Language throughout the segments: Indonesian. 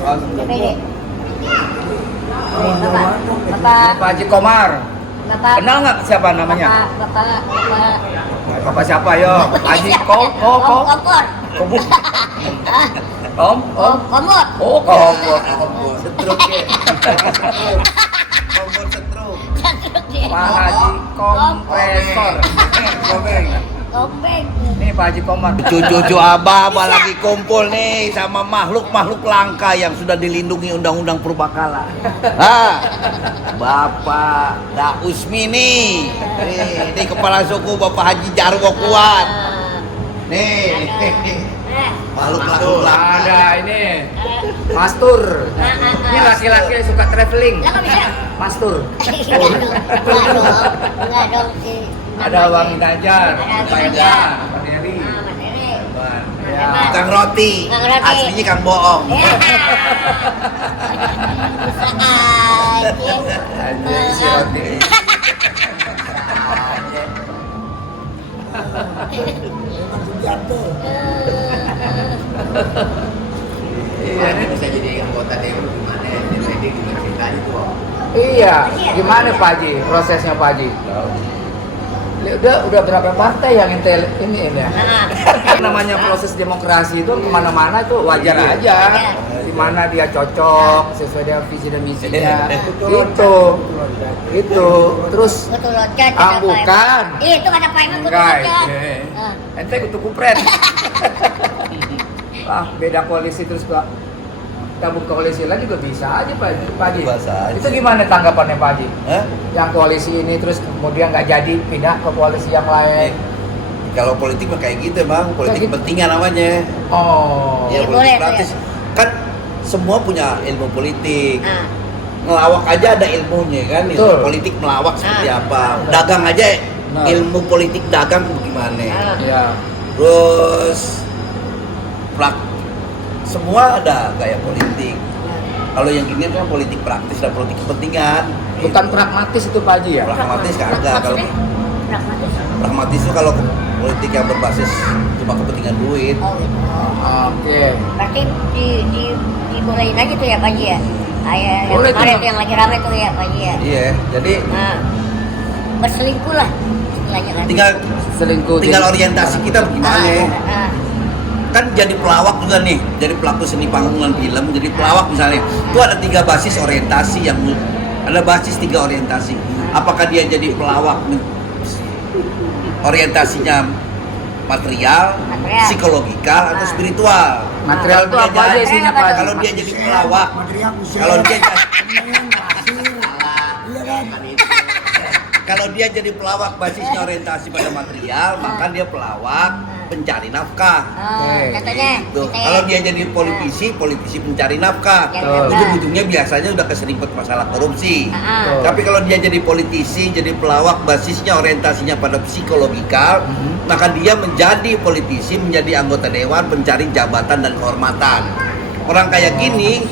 DPD. Pak Haji Komar. Bapak. Kenal nggak siapa namanya? Bapak. Bapak siapa yo? Haji Kompor. Komor. Oh, Kompor. Setruk ya. Kompor setruk. Pak Haji Kompresor. Gombeng. Nih Pak Haji Komar. Cucu abah lagi kumpul nih sama makhluk-makhluk langka yang sudah dilindungi undang-undang purbakala. Bapak Dausmi nih. Ini kepala suku Bapak Haji Jarwo Kuat. Nih. Makhluk Ada ini Mastur. Ini laki-laki yang suka traveling. Mastur. Enggak dong. ada Wangi Najar, Pak Eda, Pak Dery, Kang Roti, aslinya Kang Bohong. Anjing si Roti. Iya, bisa jadi anggota DPR gimana? DPD gimana ceritanya tuh? Iya, gimana Pak Haji prosesnya Pak Haji? Udah berapa partai yang intel ini ya? Namanya proses demokrasi itu kemana-mana itu wajar aja. Di mana dia cocok sesuai dengan visi dan misinya. Itu terus bukan. Itu kata Pak Iman enggak. Ente kutu kupret. Beda koalisi terus gabung ke koalisi lain juga bisa aja Pak Haji. Itu gimana tanggapannya Pak Haji? Yang koalisi ini terus kemudian nggak jadi pindah ke koalisi yang lain. Kalau politik mah kayak gitu Bang, politik gitu. kepentingan namanya. Oh. Ya, politik praktis. Kan semua punya ilmu politik. Ngelawak aja ada ilmunya kan, ilmu politik melawak seperti apa. Dagang aja ilmu politik dagang gimana. Iya. Terus semua ada gaya politik. Kalau yang gini kan politik praktis dan politik kepentingan. Bukan pragmatis itu Pak Haji ya? Pragmatis kagak. Kalau pragmatis itu kalau politik yang berbasis cuma kepentingan duit. Oh gitu. Oke. Berarti dibolehin aja tuh ya Pak Haji ya? Kayak yang Boleh, kemarin tuh. yang lagi rame tuh ya Pak Haji ya? Iya, jadi Berselingkuh lah istilahnya kan. tinggal orientasi kita bagaimana. Kan jadi pelawak juga nih, jadi pelaku seni panggung dan film, jadi pelawak misalnya. Itu ada 3 basis orientasi ada basis 3 orientasi. Apakah dia jadi pelawak orientasinya material, psikologikal atau spiritual? Material itu apa aja isinya Pak Haji? Kalau dia jadi pelawak, kalau dia jadi pelawak basisnya orientasi pada material, maka dia pelawak pencari nafkah. Contohnya. Kalau dia jadi politisi pencari nafkah. Ujung-ujungnya biasanya udah keserempet masalah korupsi. Tapi kalau dia jadi politisi, jadi pelawak basisnya orientasinya pada psikologikal, maka dia menjadi politisi, menjadi anggota dewan, pencari jabatan dan kehormatan. Orang kayak gini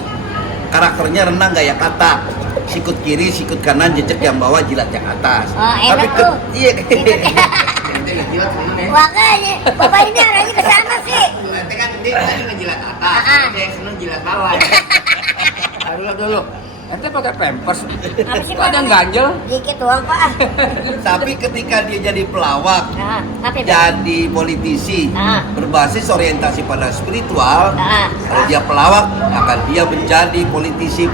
karakternya renang gaya kata, sikut kiri, sikut kanan, jejak yang bawah, jilat yang atas. Tapi iya. Makanya Bapak ini arahnya ke sana sih. Nanti kan dia ngejilat atas, dia yang seneng jilat bawah. Dulu. Ente pakai pampers. Apa sih Kok ada yang ganjel? Dikit doang Pak. Tapi ketika dia jadi pelawak, Apa ya? jadi politisi, berbasis orientasi pada spiritual, kalau dia pelawak, maka dia menjadi politisi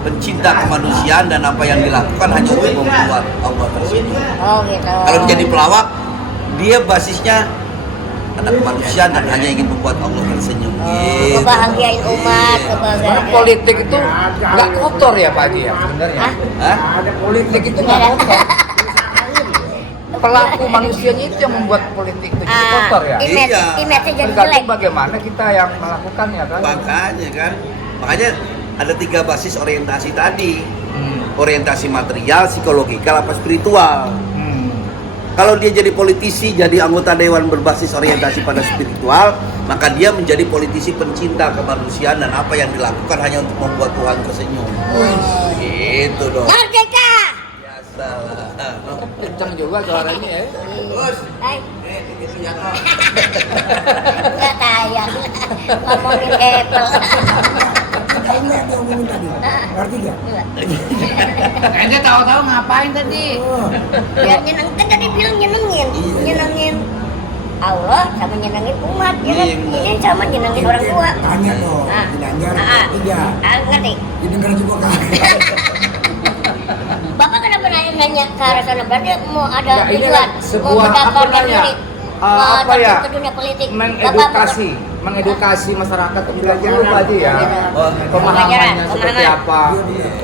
pencinta kemanusiaan dan apa yang dilakukan hanya untuk membuat Allah tersenyum. Oh gitu. Kalau jadi pelawak, dia basisnya ada kemanusiaan dan hanya ingin membuat Allah tersenyum. Gitu. Kebahagiaan umat, Sebenarnya politik itu nggak kotor ya Pak Haji ya sebenarnya. Politik itu nggak kotor. Pelaku manusianya itu yang membuat politik itu jadi kotor ya. Image-nya jadi jelek. Tergantung bagaimana kita yang melakukannya kan. Makanya ada 3 basis orientasi tadi. Orientasi material, psikologikal, apa spiritual. Kalau dia jadi politisi, jadi anggota dewan berbasis orientasi pada spiritual, maka dia menjadi politisi pencinta kemanusiaan dan apa yang dilakukan hanya untuk membuat Tuhan tersenyum. Gitu dong. Merdeka. Biasalah. Kencang juga suaranya ya. Nggak tayang. Ngomongin Apple. Ngerti nggak? Enggak. Ente tahu-tahu ngapain tadi? Biar nyeneng, kan tadi bilang nyenengin. Nyenengin Allah sama nyenengin umat, ya kan? Iya, benar. Ini sama nyenengin orang tua. Tanya dong, Ah. Ginanjar Ah. iya. Ngerti? Didengar juga kan? Bapak kenapa nanya ke arah sana? Berarti mau ada Ya, ini tujuan, sebuah mau mendaftarkan apa namanya? diri, Apa terjun ya? ke dunia politik. Mengedukasi masyarakat juga dulu Pak Haji ya. Oh, Pemahamannya seperti pemahaman. apa.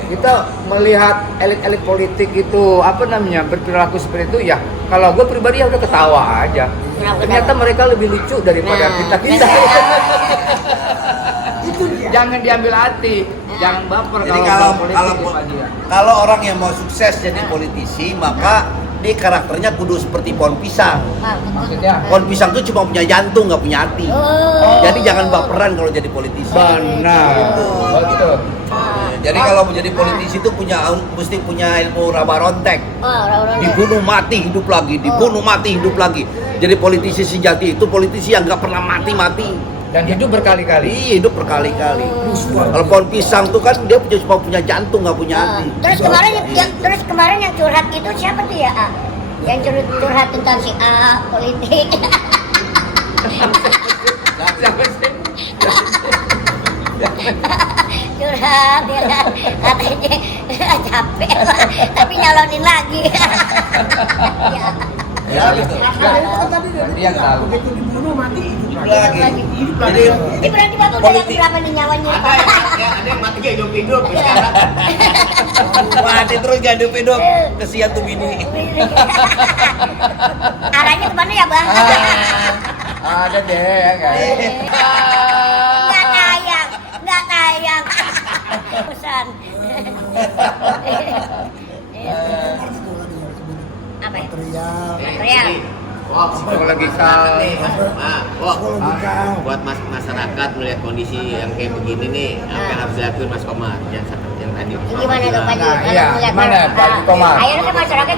Kita melihat elit-elit politik itu apa namanya berperilaku seperti itu ya. Kalau gue pribadi ya udah ketawa aja. Kenapa Ternyata ketawa? mereka lebih lucu daripada Nah, kita. Itu dia. Jangan diambil hati, jangan baper Jadi kalau kalau politik kalau Pak Haji ya. kalau orang yang mau sukses jadi politisi, maka dia karakternya kudu seperti pohon pisang. Maksudnya? Pohon pisang tuh cuma punya jantung, nggak punya hati. Oh. Jadi jangan baperan kalau jadi politisi. Benar. Betul. Jadi kalau mau jadi politisi itu mesti punya ilmu raba rontek. Dibunuh mati hidup lagi, dibunuh mati hidup lagi. Jadi politisi sejati itu politisi yang nggak pernah mati-mati. Dan hidup berkali-kali. Iya, hidup berkali-kali. Kalau pohon pisang tuh kan dia cuma punya jantung, nggak punya hati. Terus kemarin yang curhat itu siapa tuh ya, A? Yang curhat tentang si A politik. Curhat ya kan? Katanya capek tapi nyalonin lagi. Ya. Ya, gitu. Dia nggak tahu. Begitu dibunuh mati hidup Hidup lagi. lagi. Jadi ini berarti Bapak udah yang politik. berapa nih nyawanya? Ada yang mati kayak hidup-hidup sekarang. Mati terus gak hidup-hidup. Kesian tuh bini. Arahnya kemana ya, Bang? Ada deh ya kan. Nggak tayang. Pesan. Apa ya? Material. Material. Psikologikal. Nah, Wok, Psikologikal. buat masyarakat melihat kondisi yang kayak begini nih, apa yang harus dilakukan Mas Komar yang tadi? Gimana tuh Pak Haji? Nah, Kalau iya, melihat gimana, orang- Pak Haji Komar? Akhirnya kan masyarakat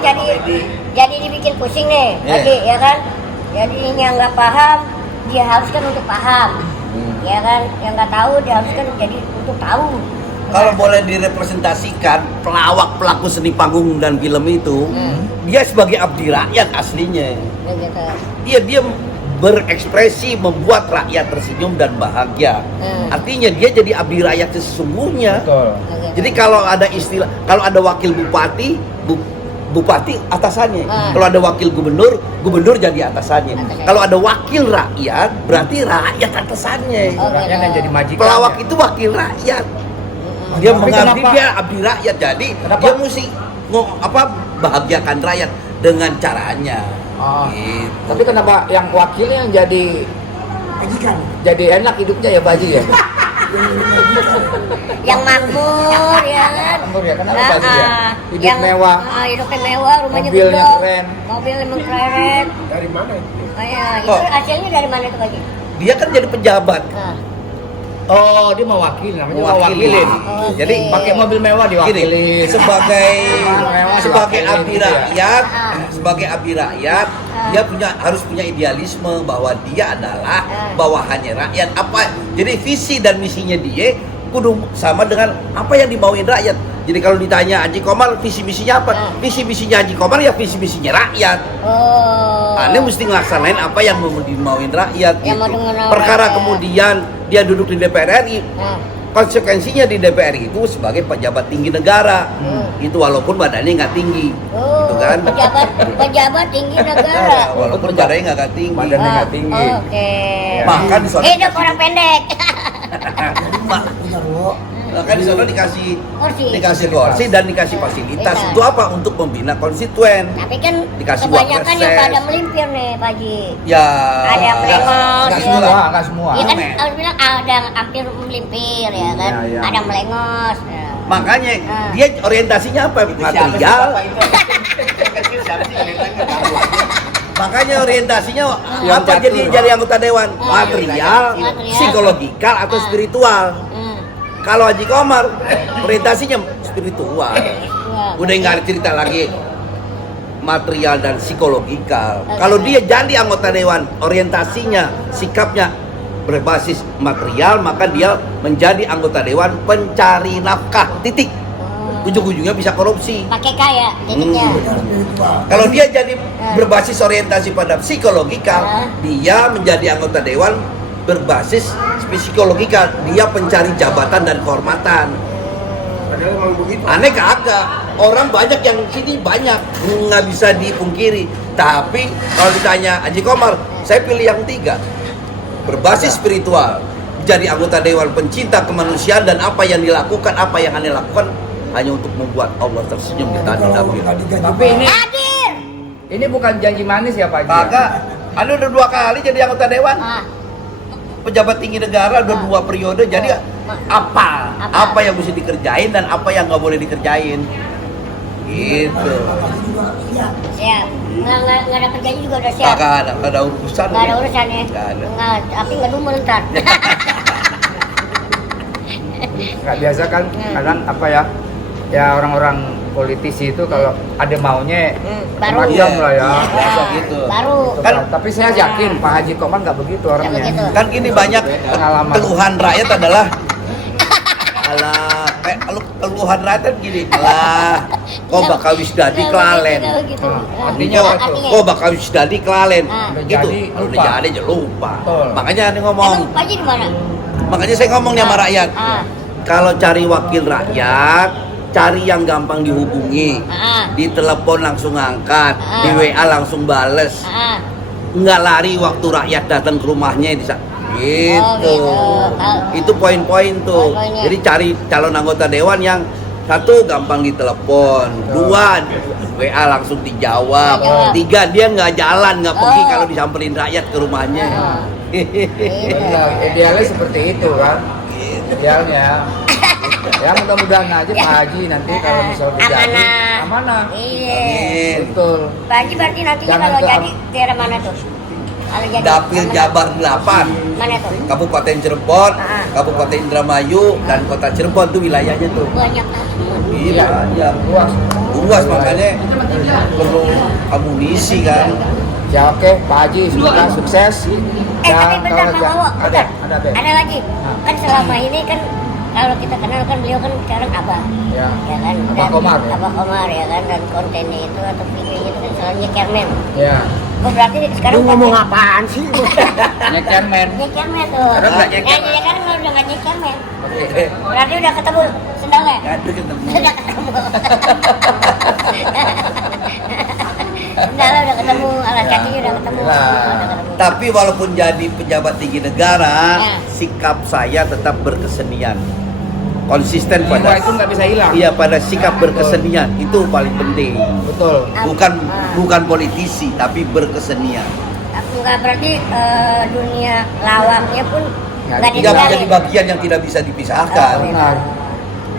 jadi dibikin pusing nih, Iya. Haji, ya kan? Jadi yang nggak paham diharuskan untuk paham, ya kan? Yang nggak tahu diharuskan jadi untuk tahu. Kalau boleh direpresentasikan pelawak pelaku seni panggung dan film itu, dia sebagai abdi rakyat aslinya. Ya, gitu. Dia berekspresi membuat rakyat tersenyum dan bahagia. Artinya dia jadi abdi rakyat sesungguhnya. Betul. Ya, gitu. Jadi kalau ada istilah, kalau ada wakil bupati, bupati atasannya. Kalau ada wakil gubernur, gubernur jadi atasannya. Atasannya. Kalau ada wakil rakyat, berarti rakyat atasannya. Oh, Rakyat yang jadi majikan. Pelawak itu wakil rakyat. Dia Tapi mengabdi, kenapa- dia abdi rakyat. Jadi Kenapa? dia mesti bahagiakan rakyat dengan caranya. Oh. Gitu. Tapi kenapa yang wakilnya yang Majikan. jadi enak hidupnya ya Pak Haji ya? Yang makmur, ya kan? Makmur ya, kenapa Pak Haji ya? Hidup yang, mewah. hidupnya mewah, rumahnya Mobilnya gede, keren. mobil emang keren. Dari mana itu? Kayak itu Oh. hasilnya dari mana tuh Pak Haji? Dia kan jadi pejabat. Nah, Oh, dia mewakili namanya Mewakili. mewakilin. Oke. Jadi Pakai mobil mewah Gini, diwakilin. sebagai Mewah sebagai diwakilin abdi gitu ya. rakyat, Ah. sebagai abdi rakyat, dia harus punya idealisme bahwa dia adalah bawahannya rakyat. Jadi visi dan misinya dia kudu sama dengan apa yang dimauin rakyat. Jadi kalau ditanya Haji Komar visi misinya apa? Visi misinya Haji Komar ya visi misinya rakyat. oh. Anda mesti ngelaksanain apa yang mau dimauin rakyat Yang mau gitu. dengan Perkara rakyat. kemudian dia duduk di DPR RI, Nah, konsekuensinya di DPR itu sebagai pejabat tinggi negara. Itu walaupun badannya nggak tinggi. oh, Gitu kan? pejabat tinggi negara. Walaupun badannya nggak tinggi. Badannya nggak tinggi. Oke. Maka di sana Hidup orang pendek. Punya Wo. Maka di sana dikasih Kursi. kursi dan dikasih fasilitas. Iya. Itu apa? Untuk membina konstituen. Tapi kan Dikasih kebanyakan uang yang reses. pada melimpir nih Pak Haji. Ya. Ada yang melengos, Nggak ya. semua, nggak semua. Iya kan harus bilang ada yang hampir melimpir ya kan. Iya, iya. Ada yang melengos. Ya. Makanya dia orientasinya apa? Material. Makanya orientasinya Yang apa catur. jadi anggota dewan? Material, Material. psikologikal atau spiritual. Kalau Haji Komar orientasinya spiritual. Udah nggak ada cerita lagi material dan psikologikal. Oke. Kalau dia jadi anggota dewan, orientasinya, sikapnya berbasis material, maka dia menjadi anggota dewan pencari nafkah. Titik. Ujung-ujungnya bisa korupsi. Pakai kaya jadinya. Kalau dia jadi berbasis orientasi pada psikologika, dia menjadi anggota dewan berbasis psikologika. Dia pencari jabatan dan kehormatan. Padahal emang begitu. Aneh kagak. Orang banyak yang sini banyak, nggak bisa dipungkiri. Tapi kalau ditanya Haji Komar, saya pilih yang 3. Berbasis spiritual, jadi anggota dewan pencinta kemanusiaan, dan apa yang dilakukan, apa yang Aneh lakukan hanya untuk membuat Allah tersenyum di tanah dapur. Tapi ini bukan janji manis ya Pak Haji? Kagak. Anu udah 2 kali jadi anggota dewan. Pejabat tinggi negara udah 2 periode. Jadi apa yang mesti dikerjain dan apa yang nggak boleh dikerjain. Gitu. Siap. Nggak ada kerjanya juga udah siap. Kagak ada urusan. Nggak ada urusannya. Nggak ada. Nggak, tapi nggak dumel ntar. Nggak biasa kan, kadang apa ya orang-orang politisi itu kalau ada maunya baru. macam lah ya. Biasa gitu. Baru. Kan Tapi saya yakin Pak Haji Komar nggak begitu orangnya. begitu. kan gini banyak Pengalaman. keluhan rakyat adalah keluhan rakyat kan gini, kok bakal wisuda di Klalen. Artinya apa tuh? Kok bakal wisuda di Klalen. Udah Gitu. jadi, Kalau lupa. udah jadi aja lupa. Betul. Makanya Aneh ngomong. Emang Pak Haji di mana? Makanya saya ngomong nih sama rakyat. Kalau cari wakil rakyat, cari yang gampang dihubungi. Ditelepon langsung angkat, di WA langsung bales. Nggak lari waktu rakyat datang ke rumahnya di gitu. gitu. Itu poin-poin tuh. Poin-poinnya. Jadi cari calon anggota dewan yang 1 gampang ditelepon, 2 WA langsung dijawab, 3 dia nggak jalan, nggak pergi kalau disamperin rakyat ke rumahnya. Benar, idealnya seperti itu kan. Idealnya. Ya mudah-mudahan aja Pak Haji nanti kalau misalnya udah jadi amanah. Iya. Amin. Betul. Pak Haji berarti nantinya Jangan kalau ke- jadi daerah mana tuh? Kalau jadi Dapil mana? Jabar 8, Mana tuh? Kabupaten Cirebon, Ah. Kabupaten Indramayu, dan Kota Cirebon tuh wilayahnya tuh. Banyak lah. Iya, iya. Luas. Luas makanya perlu amunisi kan. Ya oke, Pak Haji semoga sukses. Tapi bentar Mang Wowo, bentar. Ada Beb. Ada lagi. Kan selama ini kan kalau kita kenal kan beliau kan sekarang abah. Ya. Ya kan? Abah Komar, ya? Abah Komar ya kan, dan kontennya itu atau videonya itu kan selalu nyekermen. Ya. Oh, berarti sekarang Lu ngomong apaan sih? Nyekermen. nyekermen tuh. Ada nggak nyekermen? Ya kan kalau udah nggak nyekermen. Oke. Berarti udah ketemu sendalnya. Aduh ketemu. Udah ketemu. Sendalnya udah ketemu, alas kakinya udah ketemu. Nah. Udah ketemu. Tapi walaupun jadi pejabat tinggi negara, Ya. sikap saya tetap berkesenian. Konsisten Jiwa pada itu nggak bisa hilang. iya pada sikap berkesenian itu paling penting. Betul. Bukan politisi tapi berkesenian. Enggak berarti dunia lawaknya pun nggak Tidak ditinggalin. menjadi bagian yang tidak bisa dipisahkan. Benar.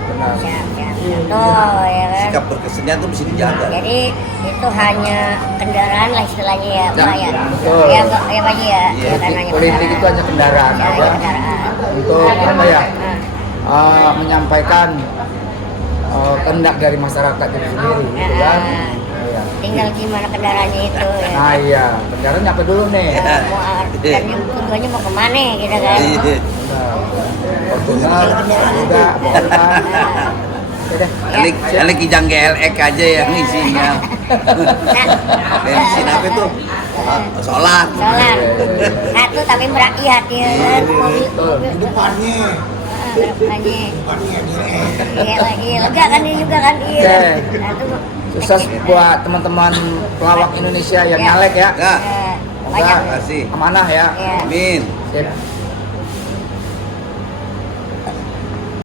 Benar. Siap, siap. Oh ya kan. Sikap berkesenian itu mesti dijaga. Jadi itu hanya kendaraan lah istilahnya ya Pak ya. betul. Ya Pak ya Pak Haji ya. Iya, Ya kan hanya Politik itu hanya kendaraan Ya, aja kendaraan. untuk apa ya? Nah, Menyampaikan kehendak dari masyarakat itu sendiri, gitu kan? Iya. tinggal gimana kendaraannya itu ya. Nah iya, kendaraan nyampe dulu nih. Mau dan tujuannya mau kemana gitu kan. Iya. Benar. Fortuner, udah, Honda. Oke deh. Ini kijang GLX aja yang isinya. Bensin apa itu? Solar. Solar. Satu tapi merakyat ya kan. Betul. Depannya, Depannya. depannya dia. Iya lagi lega kan ini juga kan iya. Oke. Satu Sukses buat teman-teman pelawak Indonesia yang nyalek ya. Ya, banyak. Semoga kasih. amanah ya. Iya. Amin. Sip.